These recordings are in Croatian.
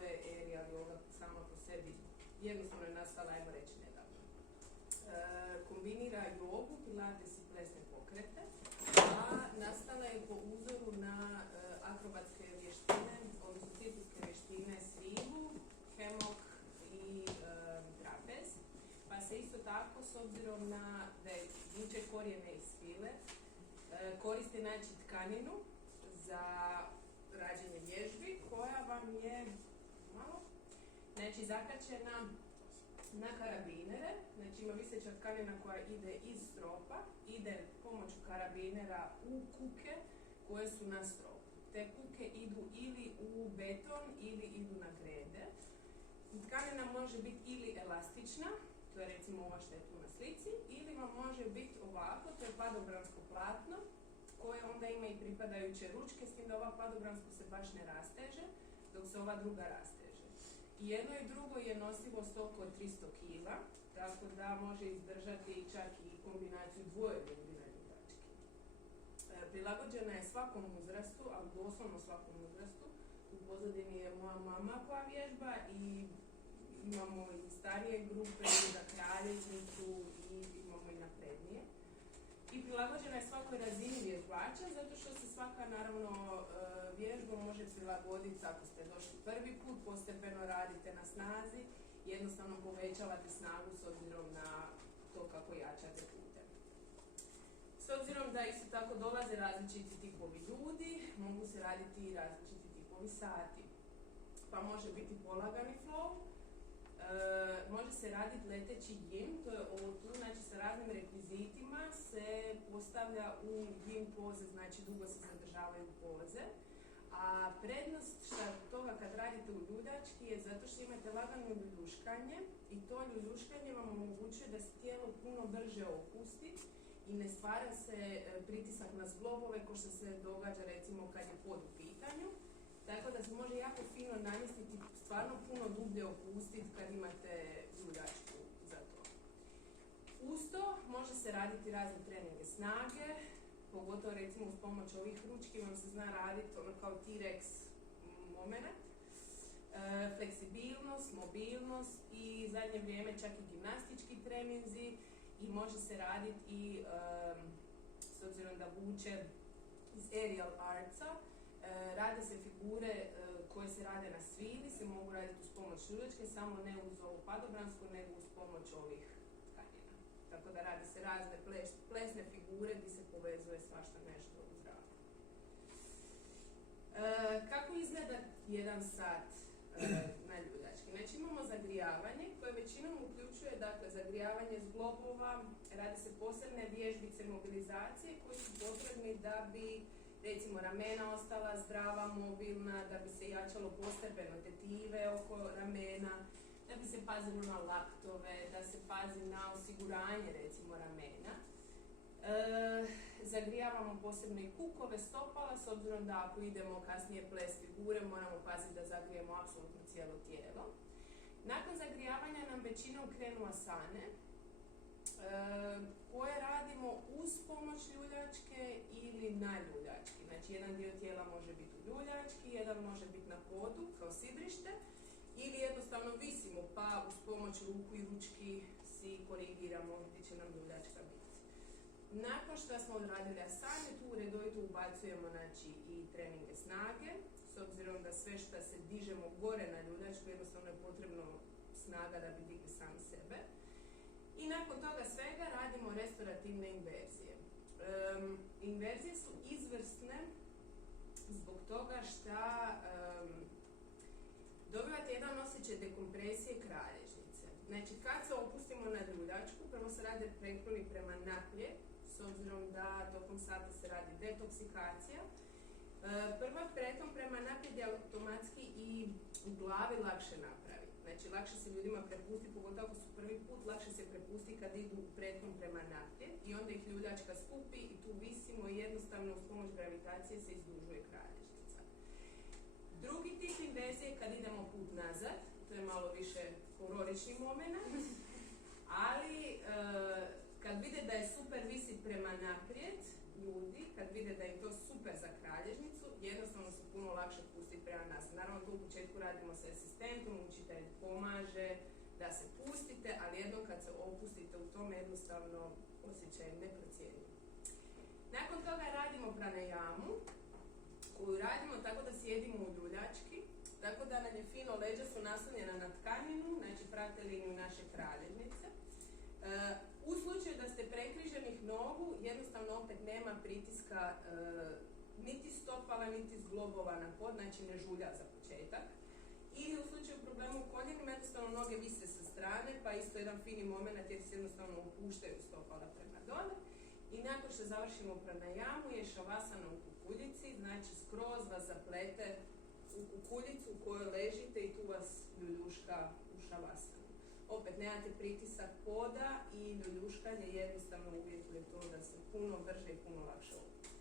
zove aerial yoga sama po sebi. Jednostavno je nastala, ajmo reći, nedavno. Kombinira jogu, pilates i plesne pokrete, a nastala je po uzoru na akrobatske vještine, odnosno cirkuske vještine svilu, hemok i trapez. Pa se isto tako, s obzirom na da je vuče korijene iz svile, koristi znači tkaninu za rađenje vježbi koja vam je znači zakačena na karabinere, znači ima viseća tkanina koja ide iz stropa, ide pomoću karabinera u kuke koje su na stropu. Te kuke idu ili u beton ili idu na grede. Tkanina može biti ili elastična, to je recimo ova što je tu na slici, ili vam može biti ovako, to je padobransko platno, koje onda ima i pripadajuće ručke, s tim da ova padobransko se baš ne rasteže, dok se ova druga rasteže. I jedno i drugo je nosivost oko 300 kg, tako da može izdržati čak i kombinaciju dvoje ljudi na ljudački. Prilagođena je svakom uzrastu, ali doslovno svakom uzrastu. U pozadini je moja mama koja vježba i imamo i starije grupe, i za kralježnicu i imamo i naprednije. I prilagođena je svakoj razini vježbača, zato što se svaka, naravno, vježba može prilagoditi ako ste došli prvi put, postepeno radite na snazi, jednostavno povećavate snagu s obzirom na to kako jačate putem. S obzirom da isto tako dolaze različiti tipovi ljudi, mogu se raditi i različiti tipovi sati. Pa može biti polagani flow, može se raditi leteći jim, to je ovo tu, znači sa raznim rekvizitima se postavlja u jim poze, znači dugo se zadržavaju poze. A prednost toga kad radite u ljuljački je zato što imate lagano ljuljuškanje i to ljuljuškanje vam omogućuje da se tijelo puno brže opusti i ne stvara se pritisak na zglobove ko što se događa recimo kad je pod u pitanju. Tako da se može jako fino namjestiti, stvarno puno dublje opustiti kad imate ljuljačku za to. Uz to može se raditi razne treninge snage, pogotovo recimo uz pomoć ovih ručki vam se zna raditi ono kao T-Rex moment. Fleksibilnost, mobilnost i zadnje vrijeme čak i gimnastički treninzi i može se raditi i s obzirom da vuče iz aerial artsa, rade se figure koje se rade na svili, se mogu raditi uz pomoć ljuljačke, samo ne uz ovu padobransku, nego uz pomoć ovih tkanina. Tako da rade se razne plesne figure gdje se povezuje svašta nešto u zraku. Kako izgleda jedan sat na ljuljački? Znači imamo zagrijavanje koje većinom uključuje zagrijavanje zglobova, rade se posebne vježbice mobilizacije koji su potrebni da bi recimo ramena ostala zdrava, mobilna, da bi se jačalo postepeno tetive oko ramena, da bi se pazilo na laktove, da se pazi na osiguranje recimo ramena. Zagrijavamo posebno i kukove, stopala, s obzirom da ako idemo kasnije ples figure moramo paziti da zagrijemo apsolutno cijelo tijelo. Nakon zagrijavanja nam većinom krenu asane, koje radimo uz pomoć ljuljačke ili na ljuljački. Znači jedan dio tijela može biti u ljuljački, jedan može biti na podu kao sidrište ili jednostavno visimo pa uz pomoć ruku i ručki si korigiramo gdje će nam ljuljačka biti. Nakon što smo odradili asane, tu redovito ubacujemo znači, i treninge snage, s obzirom da sve što se dižemo gore na ljuljačku jednostavno je potrebno snaga da bi digli sami sebe. I nakon toga svega radimo restorativne inverzije. Inverzije su izvrsne zbog toga što dobivate jedan osjećaj dekompresije kralježnice. Znači kad se opustimo na ljuljačku, prvo se rade prekloni prema naprijed, s obzirom da tokom sata se radi detoksikacija. Prva preklon prema naprijed je automatski i u glavi lakše napraviti. Znači, lakše se ljudima prepusti, pogotovo ako su prvi put, lakše se prepusti kad idu u preklon prema naprijed i onda ih ljuljačka skupi i tu visimo i jednostavno uz pomoć gravitacije se izdužuje kralježnica. Drugi tip inverzije je kad idemo put nazad, to je malo više hororični moment, ali kad vide da je super visit prema naprijed, ljudi, kad vide da je to super za kralježnicu, jednostavno se puno lakše pustiti prema nas. Naravno, tu u početku radimo sa asistentom, učitelj pomaže da se pustite, ali jednom kad se opustite u tome, jednostavno osjećaj neprocjenjiv. Nakon toga radimo pranajamu, koju radimo tako da sjedimo u ljuljački, tako da nam je fino, leđa su naslonjena na tkaninu, znači prate liniju naše kralježnice. U slučaju da ste prekriženih nogu, jednostavno opet nema pritiska niti stopala, niti zglobova na pod, znači ne žulja za početak. Ili u slučaju problema u koljenima, jednostavno noge vise sa strane, pa isto jedan fini moment jer se jednostavno opuštaju stopala prema dole. I nakon što završimo pranajamu je šavasana u kukuljici, znači skroz vas zaplete u kukuljicu u kojoj ležite i tu vas ljuljuška u šavasanu. Opet nemate pritisak poda i ljuljuškanje jednostavno uvjetuje to da se puno brže i puno lakše opusti.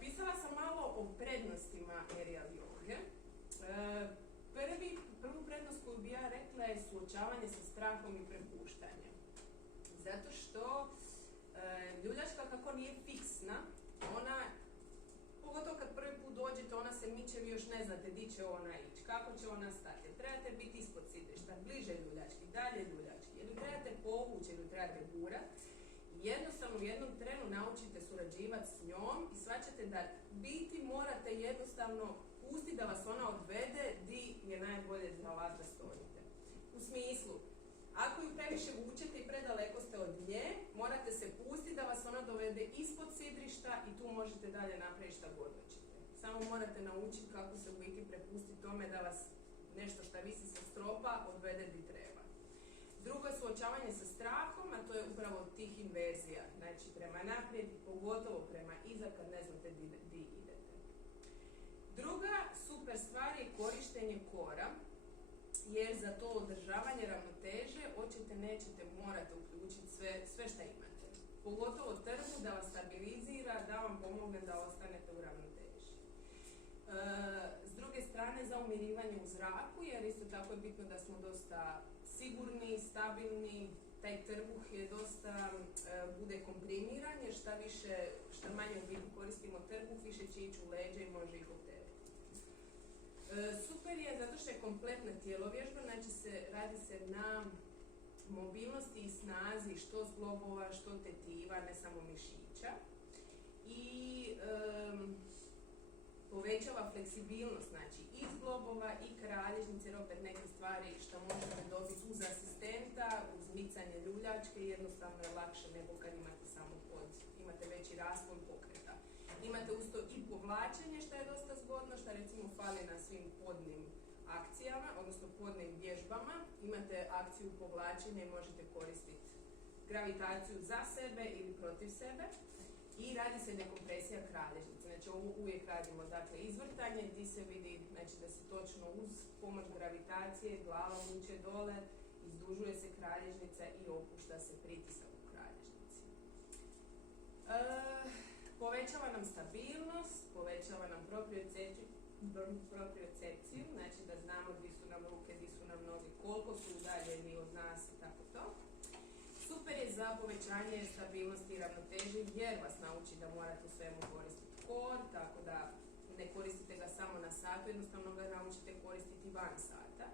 Pisala sam malo o prednostima aerial joge. Prvu prednost koju bi ja rekla je suočavanje sa strahom i prepuštanjem. Zato što ljuljačka kako nije fiksna, ona, pogotovo kad prvi put dođete, ona se miče, vi još ne znate di će ona ići, kako će ona stati. Trebate biti ispod sidrišta, bliže ljuljački, dalje ljuljački, jer ju trebate povući, jer ju trebate gurat. Jednostavno u jednom trenu naučite surađivati s njom i shvaćate da biti morate jednostavno pustiti da vas ona odvede di je najbolje za vas da stojite. U smislu, ako ju previše vučete i predaleko ste od nje, morate se pustiti da vas ona dovede ispod sidrišta i tu možete dalje napraviti šta god hoćete. Samo morate naučiti kako se u biti prepustiti tome da vas nešto što visi sa stropa odvede di treba. Drugo je suočavanje sa strahom, a to je upravo od tih inverzija. Znači prema naprijed, pogotovo prema iza kad ne znate di idete. Druga super stvar je korištenje kora, jer za to održavanje ravnoteže hoćete, nećete, morate uključiti sve što imate. Pogotovo trbu da vas stabilizira, da vam pomogne da ostanete u ravnoteži. S druge strane za umirivanje u zraku, jer isto tako je bitno da smo dosta sigurni, stabilni, taj trbuh je dosta, bude komprimiran, jer šta manje u biti koristimo trbuh, više će ići u leđa i može ih opteriti. Super je zato što je kompletna tijelovježba, znači radi se na mobilnosti i snazi što zglobova, što tetiva, ne samo mišića. I povećava fleksibilnost, znači i zglobova i kralježnice, jer opet neke stvari što možete dobiti uz asistenta, uz micanje ljuljačke, jednostavno je lakše nego kad imate samo pod, imate veći raspon pokreta. Imate usto i povlačenje što je dosta zgodno, što recimo fali na svim podnim akcijama, odnosno podnim vježbama. Imate akciju povlačenja i možete koristiti gravitaciju za sebe ili protiv sebe. I radi se dekompresija kralježnice. Znači ovo uvijek radimo, dakle izvrtanje gdje se vidi, znači da se točno uz pomoć gravitacije glava vuče dole, izdužuje se kralježnica i opušta se pritisak u kralježnici. Povećava nam stabilnost, povećava nam propriocepciju, znači da znamo gdje su nam ruke, gdje su nam noge, koliko su udaljeni od nas i tako to. Super je za povećanje stabilnosti i ravnoteže jer vas nauči da morate u svemu koristiti kor, tako da ne koristite ga samo na satu, jednostavno ga naučite koristiti van sata.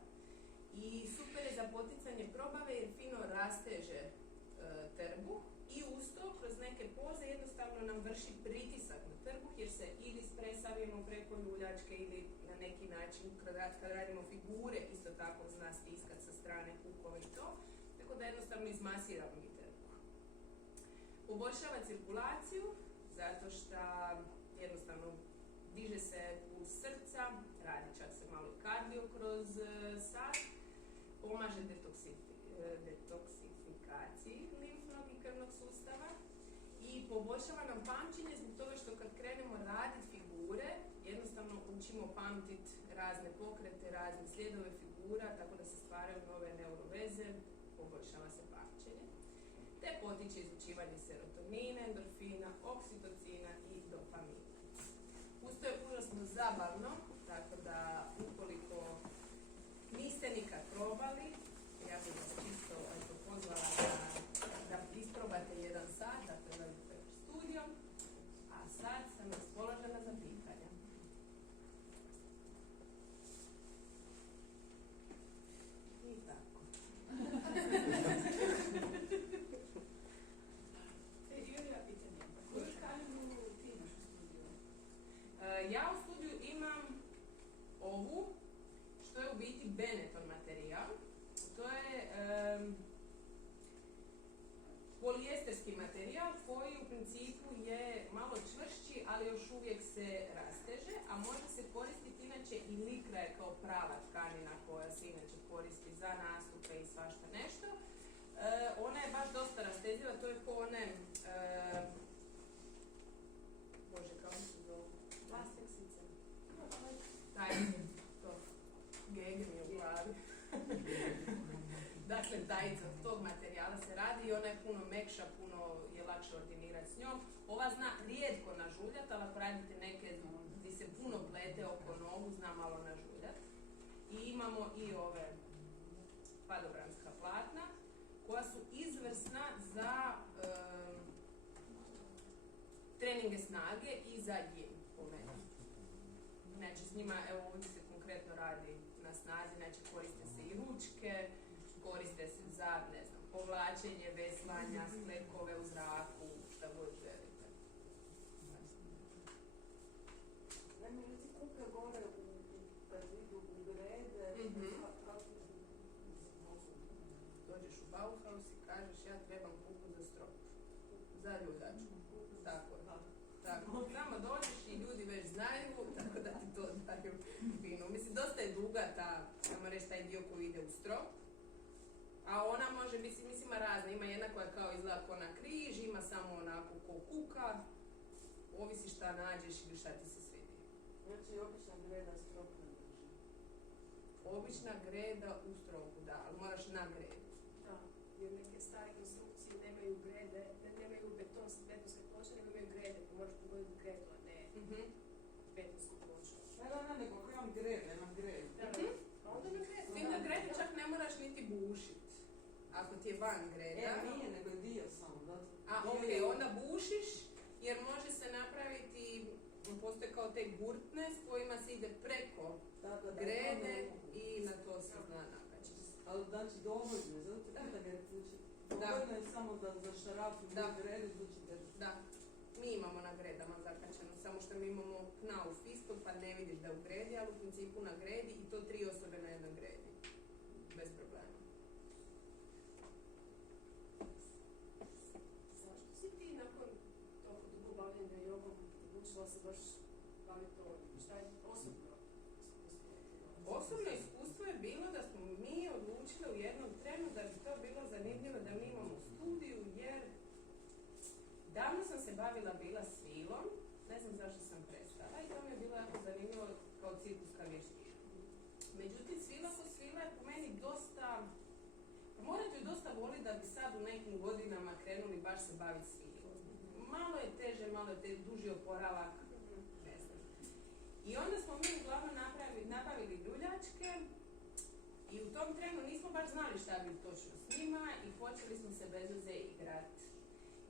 I super je za poticanje probave jer fino rasteže trbuh i uz to kroz neke poze jednostavno nam vrši pritisak na trbuh jer se ili spresavimo preko ljuljačke ili na neki način kad radimo figure isto tako zna stiskat sa strane kukova i to. Tako da jednostavno izmasiramo i trbuh. Poboljšava cirkulaciju, zato što jednostavno diže se puls srca, radi čak se malo kardio kroz sat, pomaže detoksifikaciji limfnog i krvnog sustava i poboljšava nam pamćenje zbog toga što kad krenemo raditi figure, jednostavno učimo pamtiti razne pokrete, razne slijedove figura, tako da se stvaraju nove neuroveze, poboljšava se pamćenje, te potiče izučivanje serotonina, endorfina, oksitocina i dopamina. Usto je užasno zabavno, tako da ukoliko niste nikad probali, ja bih vas čisto pozvala da isprobate jedan sat, Benetton materijal. To je polijesterski materijal koji u principu je malo čvršći, ali još uvijek se rasteže, a može se koristiti inače i likra je kao prava tkanina koja se inače koristi za nastupe i svašta nešto. Ona je baš dosta rastezljiva, to je ko one, bože, kako se zove? Plastiksice. Taj, to, gege mi je u glavi. Dakle, dajica od tog materijala se radi i ona je puno mekša, puno je lakše ordinirati s njom. Ova zna rijetko nažuljati, ali ako radite neke gdje se puno plete oko nogu, zna malo nažuljati. I imamo i ove padobranska platna, koja su izvrsna za treninge snage i za yin, po meni. Znači, s njima, evo ovdje se konkretno radi na snazi, znači koriste se i ručke, koriste se za, ne znam, povlačenje, veslanja, sklekove u zraku, šta god želite. Naime, ljudi kupe gore kad idu u grede, dođeš u Bauhaus i kažeš ja trebam kupu za strop, za ljuljačku. Tako je. Tako. Samo dođeš i ljudi već znaju, tako da ti to daju fino. Mislim, dosta je duga ta, ajmo reći, taj dio koji ide u strop. A ona može biti, mislim, ima razne. Ima jedna koja kao izgleda kao na križ, ima samo onako ko kuka. Ovisi šta nađeš ili šta ti se svidi. Znači, obična greda strop ne drži. Obična greda u stropu, da, ali moraš na gredu. Da, jer neke stare konstrukcije nemaju grede, nemaju betonske ploče, nego imaju grede, pa moraš pogoditi gredu, a ne betonsku ploču. Ne, nego ako imam grede, imam grede. A onda na gredu. Ti na gredu čak ne moraš niti bušit. Ako ti je van greda. Nije, nego dio samo, da. A, onda bušiš, jer može se napraviti, postoje kao te gurtne s kojima se ide preko grede i na to se zna nakačiti. Ali znači dovoljno je, zato te pita grede, dovoljno je samo da zašarafu grede, znači da. Mi imamo na gredama zakačeno, samo što mi imamo knauf ispod pa ne vidiš da je u gredi, ali u principu na gredi i to 3 osobe na jednoj gredi. Bez problema. Zašto si ti nakon toliko dugo bavljenja jogom odlučila se baš baviti to? Šta je osobno iskustvo? Osobno iskustvo je bilo da smo mi odlučili u jednom trenu da bi to bilo zanimljivo da mi imamo studiju, jer davno sam se bavila bila svilom, ne znam zašto sam prestala i to mi je bilo jako zanimljivo kao cirkuska vještina. Međutim, svila ko svila je po meni dosta, morate ju dosta voliti da bi sad u nekim godinama krenuli baš se baviti svilom. Malo je teže, duži oporavak, ne znam. I onda smo mi uglavnom nabavili ljuljačke i u tom trenu nismo baš znali šta bi točno s njima i počeli smo se bez veze igrati.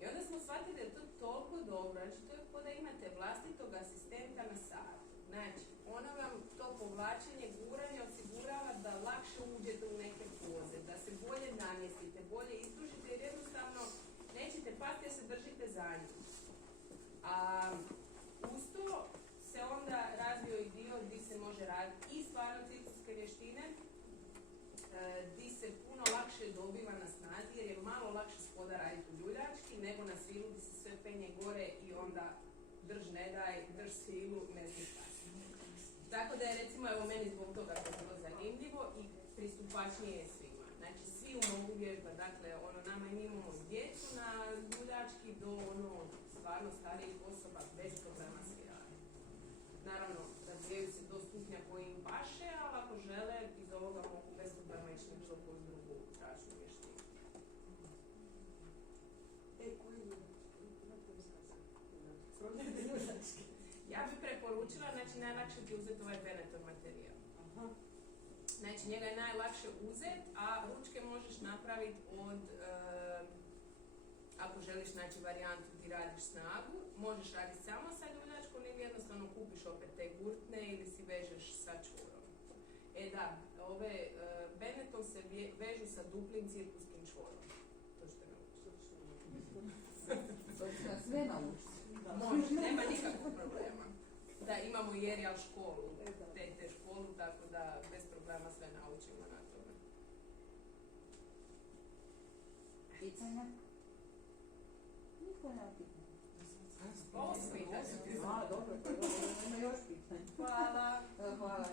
I onda smo shvatili da je to toliko dobro, znači to je kao da imate vlastitog asistenta na satu. Znači, ona vam to povlačenje, guranje osigurava da lakše uđete u neke poze, da se bolje namjestite, bolje izdužite jer jednostavno nećete pasti jer se držite za njim. A uz to se onda razvio i dio gdje se može raditi i stvarno cirkuske vještine, gdje se puno lakše dobiva na snazi jer je malo lakše spoda raditi u ljuljački nego na svilu gdje se sve penje gore i onda drž ne daj, drž svilu, ne znam šta. Tako da je recimo evo meni zbog toga to bilo zanimljivo i pristupačnije je svima. Znači svi mogu vježbati, dakle nama i mi imamo djecu na ljuljački do stvarno starijih osoba bez problema svi rade. Naravno, razvijaju se do stupnja koji im paše, ali ako žele, iz ovoga mogu bez problema ići na bilo koju drugu zračnu vještinu. Ja bih preporučila, znači najlakše ti uzeti ovaj Benetton materijal. Znači njega je najlakše uzeti, a ručke možeš napraviti od, ako želiš znači varijantu gdje radiš snagu, možeš raditi samo sa ljuljačkom ili jednostavno kupiš opet te gurtne ili si vežeš sa čvorom. Da, ove Benetton se vežu sa duplim cirkuskim čvorom. To što ne učiš. To će sve naučiti. Može, nema nikakvog problema. Da, imamo i Erial školu, te školu, tako da bez problema. programa sve naučimo na tome. Pitanja? Niko nema pitanja. Ovo su pitanja. A, dobro, ima još pitanja. Hvala. Hvala.